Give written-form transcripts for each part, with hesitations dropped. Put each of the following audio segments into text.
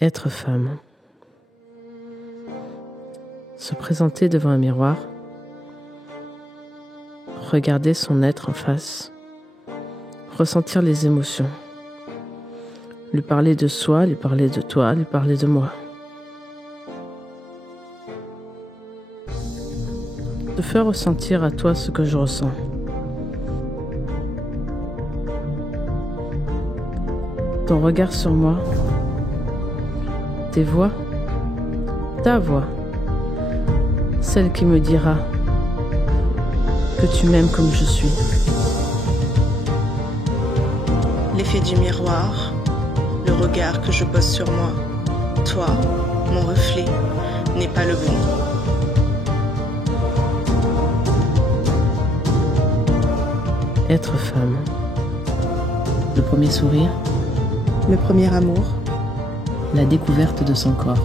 Être femme. Se présenter devant un miroir, regarder son être en face, ressentir les émotions, lui parler de soi, lui parler de toi, lui parler de moi. Te faire ressentir à toi ce que je ressens. Ton regard sur moi, tes voix, ta voix, celle qui me dira que tu m'aimes comme je suis. L'effet du miroir, le regard que je pose sur moi, toi, mon reflet, n'est pas le bon. Être femme. Le premier sourire, Le premier amour, la découverte de son corps,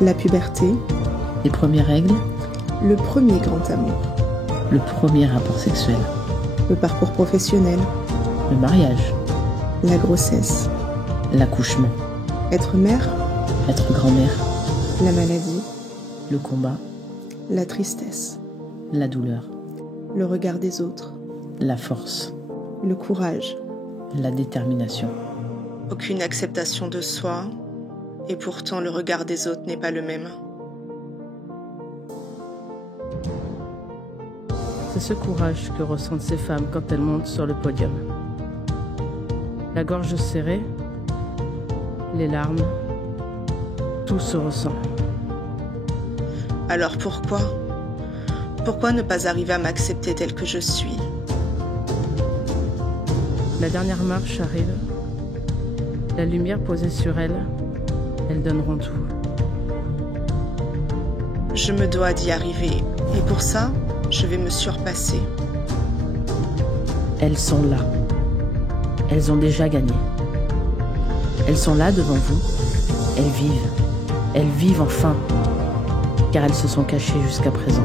la puberté, les premières règles, le premier grand amour, le premier rapport sexuel, le parcours professionnel, le mariage, la grossesse, l'accouchement, être mère, être grand-mère, la maladie, le combat, la tristesse, la douleur, le regard des autres, la force, le courage, la détermination. aucune acceptation de soi, et pourtant le regard des autres n'est pas le même. C'est ce courage que ressentent ces femmes quand elles montent sur le podium. La gorge serrée, les larmes, tout se ressent. Alors pourquoi ne pas arriver à m'accepter telle que je suis? La dernière marche arrive, la lumière posée sur elles donneront tout. Je me dois d'y arriver, et pour ça, je vais me surpasser. Elles sont là. Elles ont déjà gagné. Elles sont là devant vous. Elles vivent. Elles vivent enfin, car elles se sont cachées jusqu'à présent.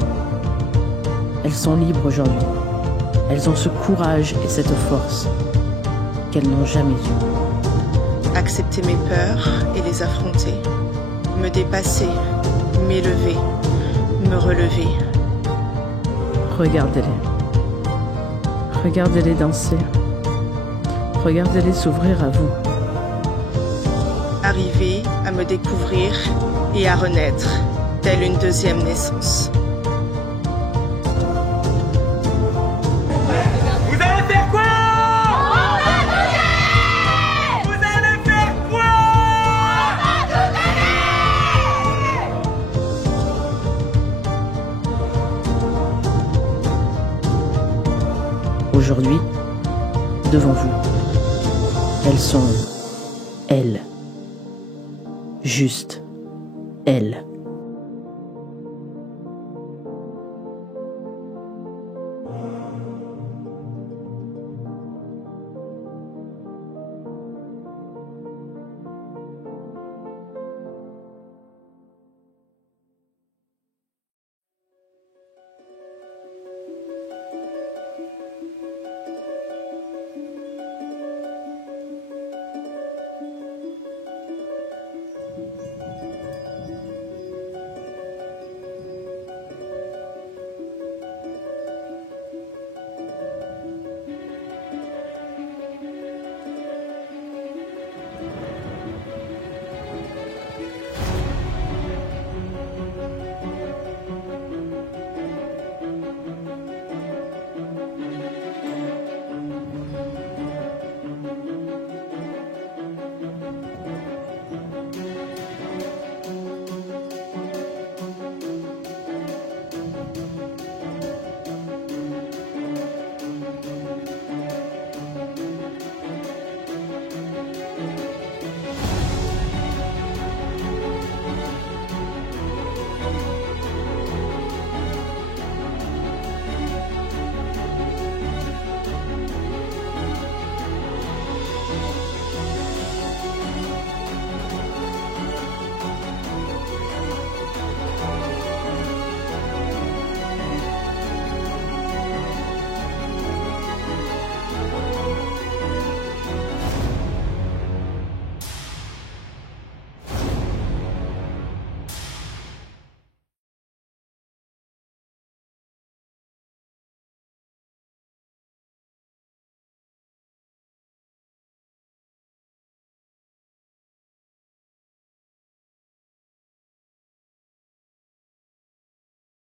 Elles sont libres aujourd'hui. Elles ont ce courage et cette force qu'elles n'ont jamais eu. Accepter mes peurs et les affronter. Me dépasser, m'élever, me relever. Regardez-les. Regardez-les danser. Regardez-les s'ouvrir à vous. Arriver à me découvrir et à renaître, telle une deuxième naissance. Vous allez faire quoi? On va tout donner! Vous allez faire quoi? On va tout donner! Aujourd'hui, devant vous, elles sont elles. Juste elles.